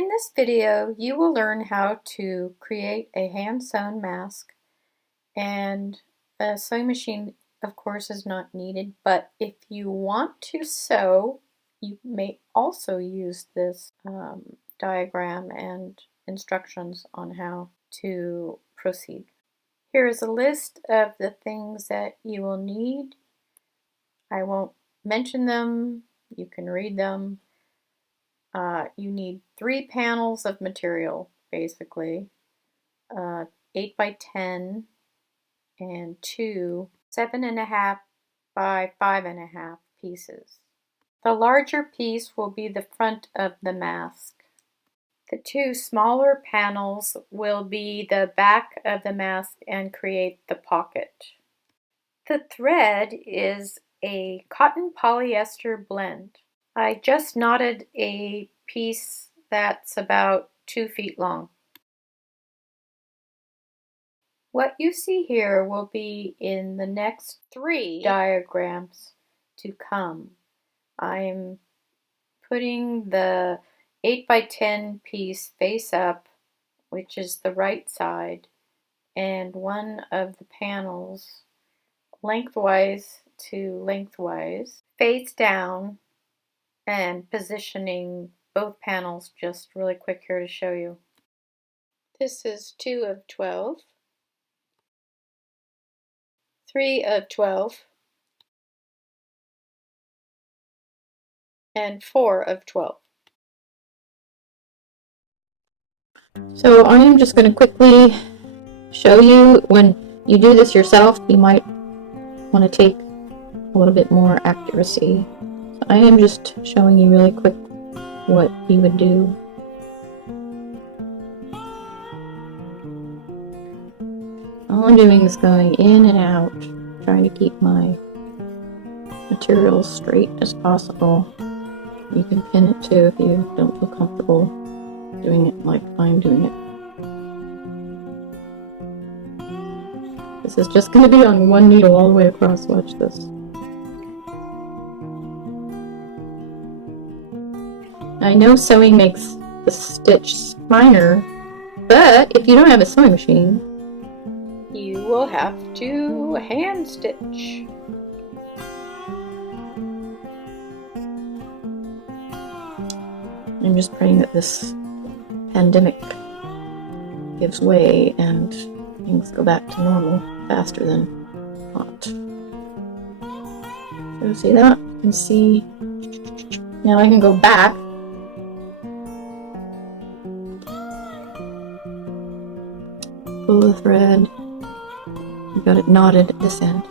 In this video, you will learn how to create a hand-sewn mask, and a sewing machine, of course, is not needed, but if you want to sew, you may also use this diagram and instructions on how to proceed. Here is a list of the things that you will need. I won't mention them, you can read them. You need 3 panels of material, basically, 8 by 10 and 2 7.5 by 5.5 pieces. The larger piece will be the front of the mask. The 2 smaller panels will be the back of the mask and create the pocket. The thread is a cotton polyester blend. I just knotted a piece that's about 2 feet long. What you see here will be in the next 3 diagrams to come. I'm putting the 8 by 10 piece face up, which is the right side, and one of the panels lengthwise to lengthwise, face down, and positioning both panels just really quick here to show you. This is 2 of 12, 3 of 12, and 4 of 12. So I am just going to quickly show you, when you do this yourself, you might want to take a little bit more accuracy. So I am just showing you really quick what you would do. All I'm doing is going in and out, trying to keep my material straight as possible. You can pin it too if you don't feel comfortable doing it like I'm doing it. This is just going to be on one needle all the way across. Watch this. I know sewing makes the stitch finer, but if you don't have a sewing machine, you will have to hand stitch. I'm just praying that this pandemic gives way and things go back to normal faster than not. So see that? You can see. Now I can go back. Pull the thread. You got it knotted at this end.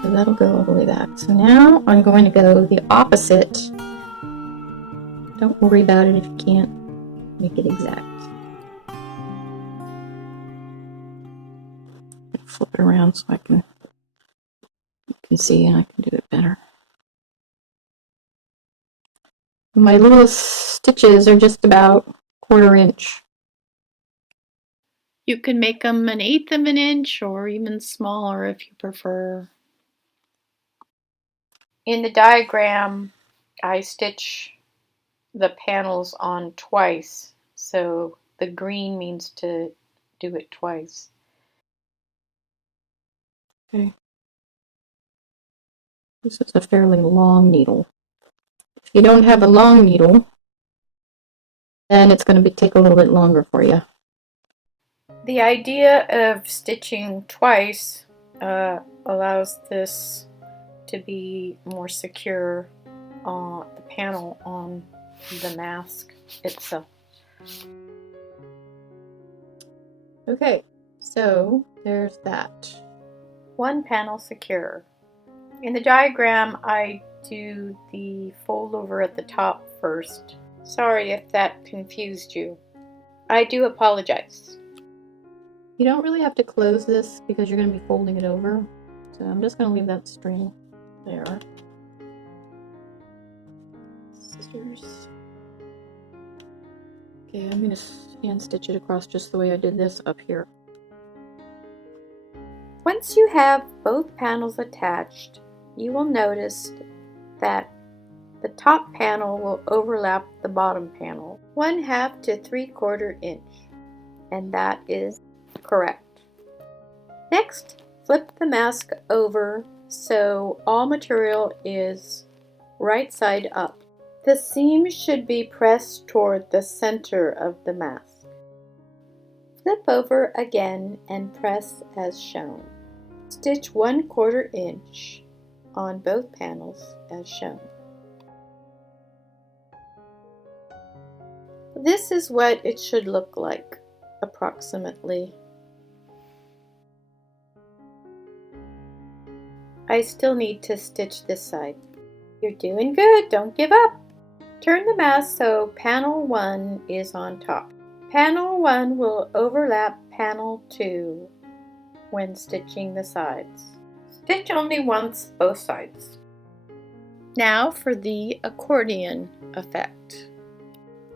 So that'll go all the way back. So now I'm going to go the opposite. Don't worry about it if you can't make it exact. Flip it around so you can see and I can do it better. My little stitches are just about 1/4 inch. You can make them 1/8 of an inch or even smaller if you prefer. In the diagram, I stitch the panels on twice, so the green means to do it twice. Okay. This is a fairly long needle. If you don't have a long needle, then it's going to take a little bit longer for you. The idea of stitching twice allows this to be more secure on the panel on the mask itself. Okay, so there's that. One panel secure. In the diagram, I do the fold over at the top first. Sorry if that confused you. I do apologize. You don't really have to close this because you're going to be folding it over. So I'm just going to leave that string there. Scissors. Okay, I'm going to hand stitch it across just the way I did this up here. Once you have both panels attached, you will notice that the top panel will overlap the bottom panel 1/2 to 3/4 inch, and that is correct. Next, flip the mask over so all material is right side up. The seam should be pressed toward the center of the mask. Flip over again and press as shown. Stitch 1/4 inch on both panels as shown. This is what it should look like, approximately. I still need to stitch this side. You're doing good, don't give up. Turn the mask so panel 1 is on top. Panel 1 will overlap panel 2 when stitching the sides. Stitch only once both sides. Now for the accordion effect.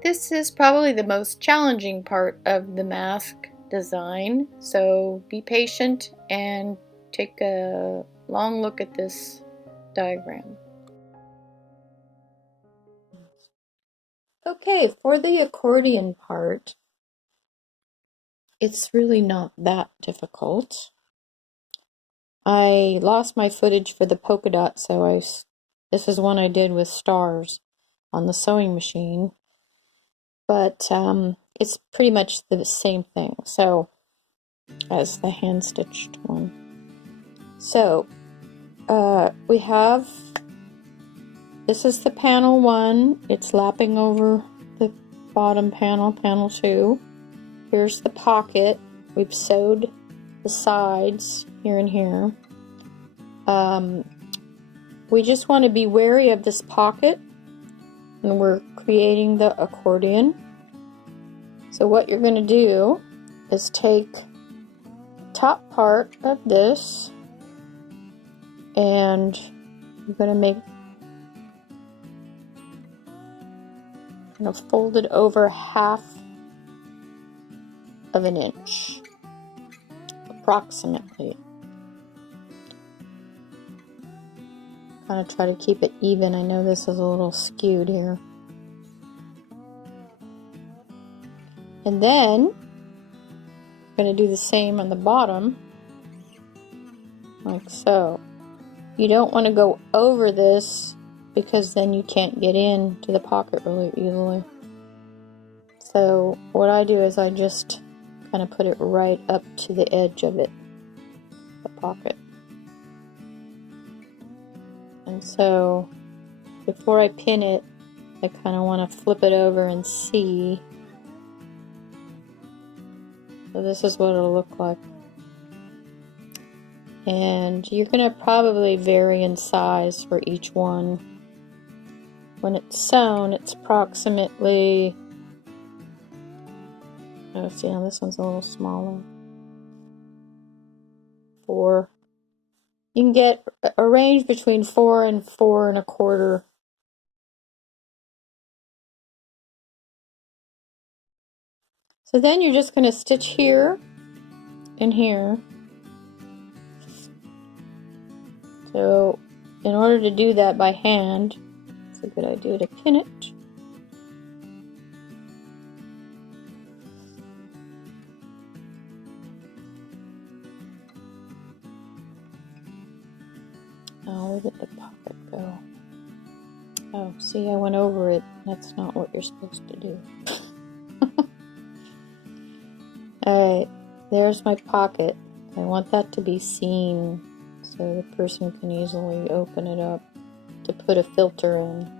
This is probably the most challenging part of the mask design, so be patient and take a long look at this diagram. Okay, for the accordion part, it's really not that difficult. I lost my footage for the polka dot, so this is one I did with stars on the sewing machine. But it's pretty much the same thing, so as the hand stitched one. So we have, this is the panel 1, it's lapping over the bottom panel, panel 2. Here's the pocket. We've sewed the sides here and here. We just want to be wary of this pocket, and we're creating the accordion. So what you're going to do is take the top part of this, and you're going to fold it over 1/2 of an inch, approximately. Kind of try to keep it even. I know this is a little skewed here. And then I'm going to do the same on the bottom, like so. You don't want to go over this because then you can't get into the pocket really easily. So what I do is I just kind of put it right up to the edge of it, the pocket. And so before I pin it, I kind of want to flip it over and see. So this is what it'll look like. And you're going to probably vary in size for each one. When it's sewn, it's approximately, oh, see, now this one's a little smaller. 4. You can get a range between 4 and 4 1/4. So then you're just going to stitch here and here. So in order to do that by hand, it's a good idea to pin it. Oh, where did the pocket go? Oh, see, I went over it. That's not what you're supposed to do. Alright, there's my pocket. I want that to be seen so the person can easily open it up to put a filter in.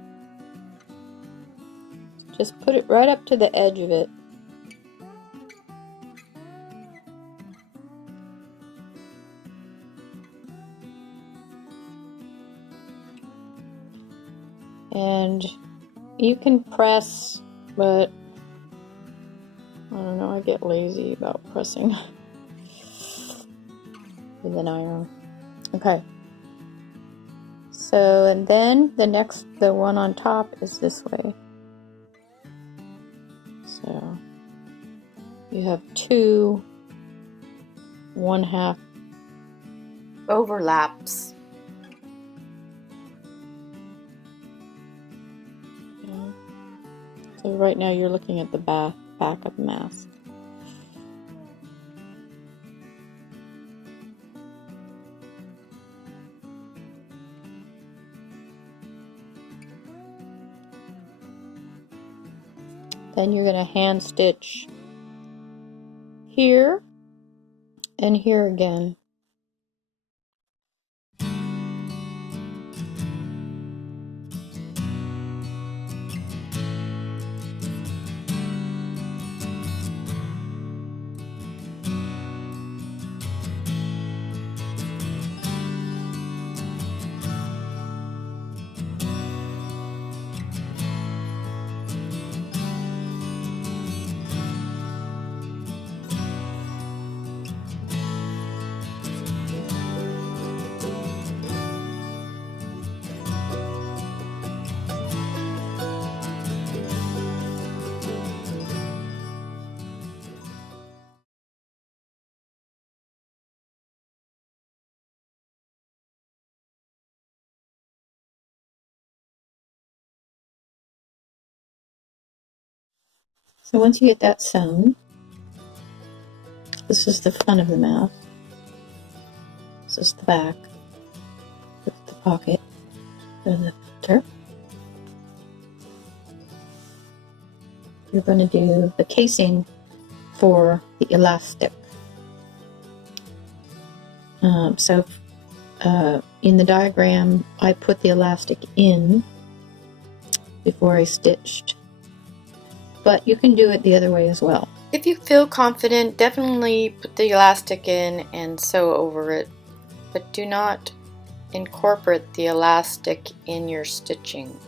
Just put it right up to the edge of it. And you can press, but I don't know, I get lazy about pressing with an iron. Okay. So, and then the one on top is this way. So, you have 2 1/2 overlaps. So right now you're looking at the back of the mask. Then you're going to hand stitch here and here again. So once you get that sewn, this is the front of the mask. This is the back with the pocket for the filter. You're going to do the casing for the elastic. In the diagram, I put the elastic in before I stitched, but you can do it the other way as well. If you feel confident, definitely put the elastic in and sew over it, but do not incorporate the elastic in your stitching.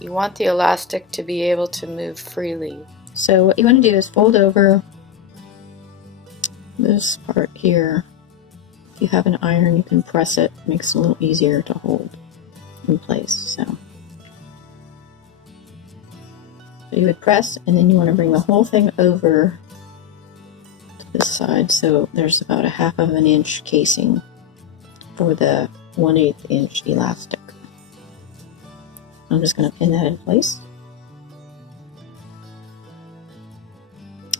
You want the elastic to be able to move freely. So what you want to do is fold over this part here. If you have an iron, you can press it. It makes it a little easier to hold in place. So you would press, and then you want to bring the whole thing over to this side. So there's about a 1/2 inch casing for the 1/8 inch elastic. I'm just going to pin that in place.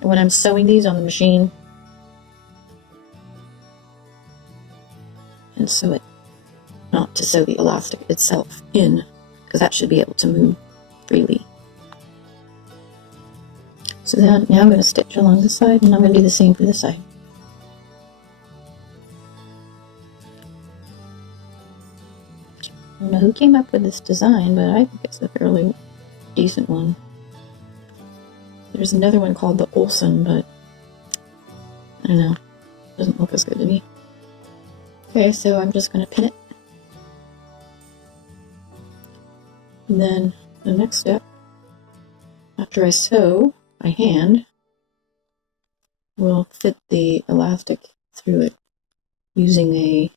When I'm sewing these on the machine, and sew it, not to sew the elastic itself in, because that should be able to move freely. So then, now I'm going to stitch along the side, and I'm going to do the same for this side. I don't know who came up with this design, but I think it's a fairly decent one. There's another one called the Olsen, but I don't know, it doesn't look as good to me. Okay, so I'm just going to pin it. And then the next step, after I sew by hand, we'll fit the elastic through it using a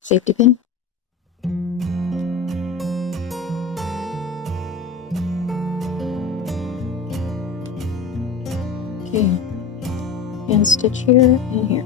safety pin. Okay, hand stitch here and here.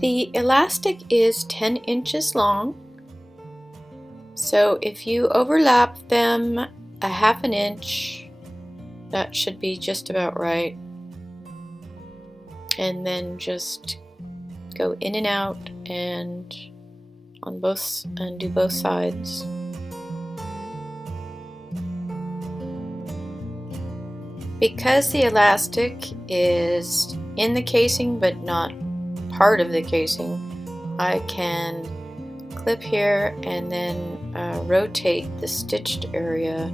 The elastic is 10 inches long, so if you overlap them a 1/2 inch, that should be just about right. And then just go in and out and do both sides. Because the elastic is in the casing but not part of the casing, I can clip here and then rotate the stitched area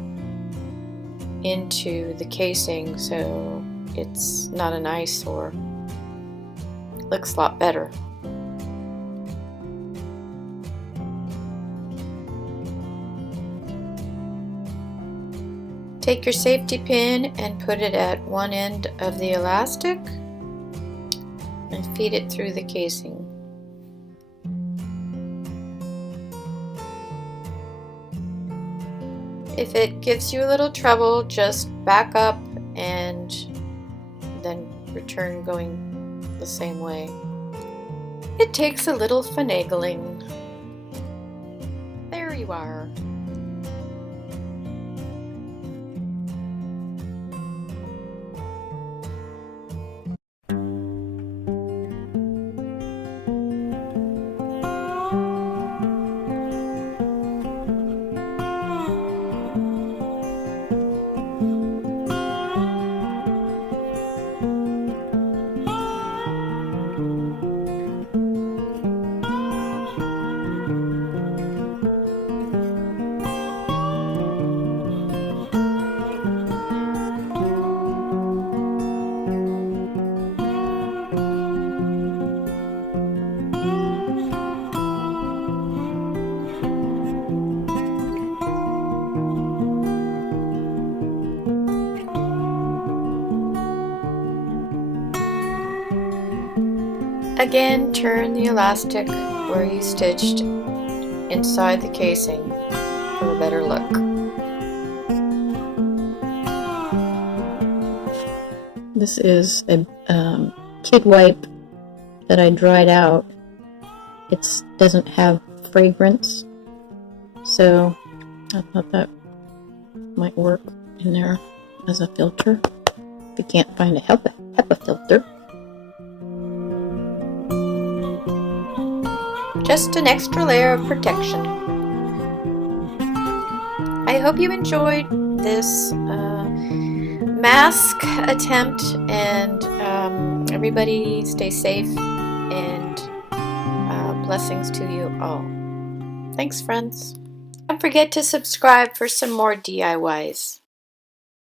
into the casing so it's not an eyesore. Looks a lot better. Take your safety pin and put it at one end of the elastic and feed it through the casing. If it gives you a little trouble, just back up and then return going the same way. It takes a little finagling. There you are. Again, turn the elastic where you stitched inside the casing for a better look. This is a kid wipe that I dried out. It doesn't have fragrance, so I thought that might work in there as a filter if you can't find a HEPA filter. Just an extra layer of protection. I hope you enjoyed this mask attempt, and everybody stay safe, and blessings to you all. Thanks, friends. Don't forget to subscribe for some more DIYs.